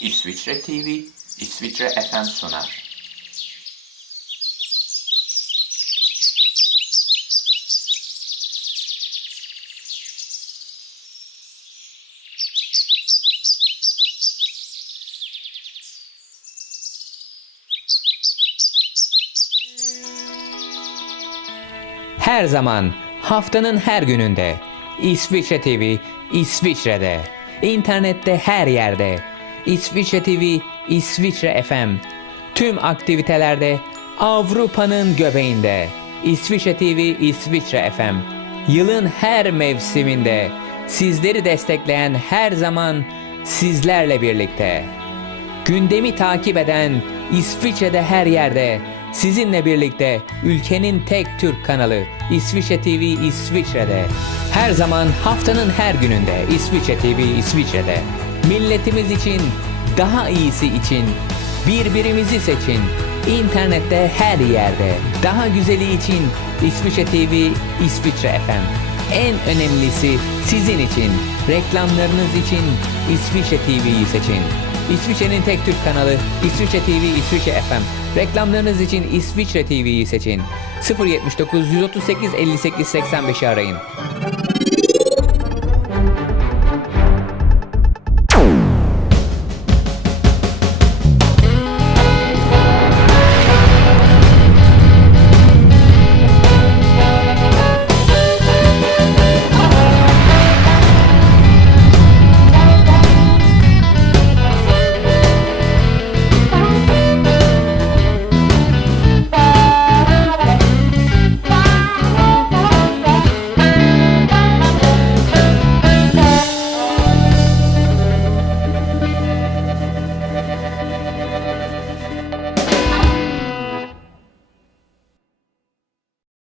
İsviçre TV, İsviçre FM sunar. Her zaman, haftanın her gününde. İsviçre TV, İsviçre'de. İnternette her yerde. İsviçre TV, İsviçre FM. Tüm aktivitelerde Avrupa'nın göbeğinde. İsviçre TV, İsviçre FM. Yılın her mevsiminde sizleri destekleyen her zaman sizlerle birlikte. Gündemi takip eden İsviçre'de her yerde sizinle birlikte ülkenin tek Türk kanalı İsviçre TV İsviçre'de. Her zaman haftanın her gününde İsviçre TV İsviçre'de. Milletimiz için, daha iyisi için birbirimizi seçin. İnternette her yerde. Daha güzeli için İsviçre TV İsviçre FM. En önemlisi sizin için, reklamlarınız için İsviçre TV'yi seçin. İsviçre'nin tek Türk kanalı İsviçre TV İsviçre FM. Reklamlarınız için İsviçre TV'yi seçin. 079 138 58 85'i arayın.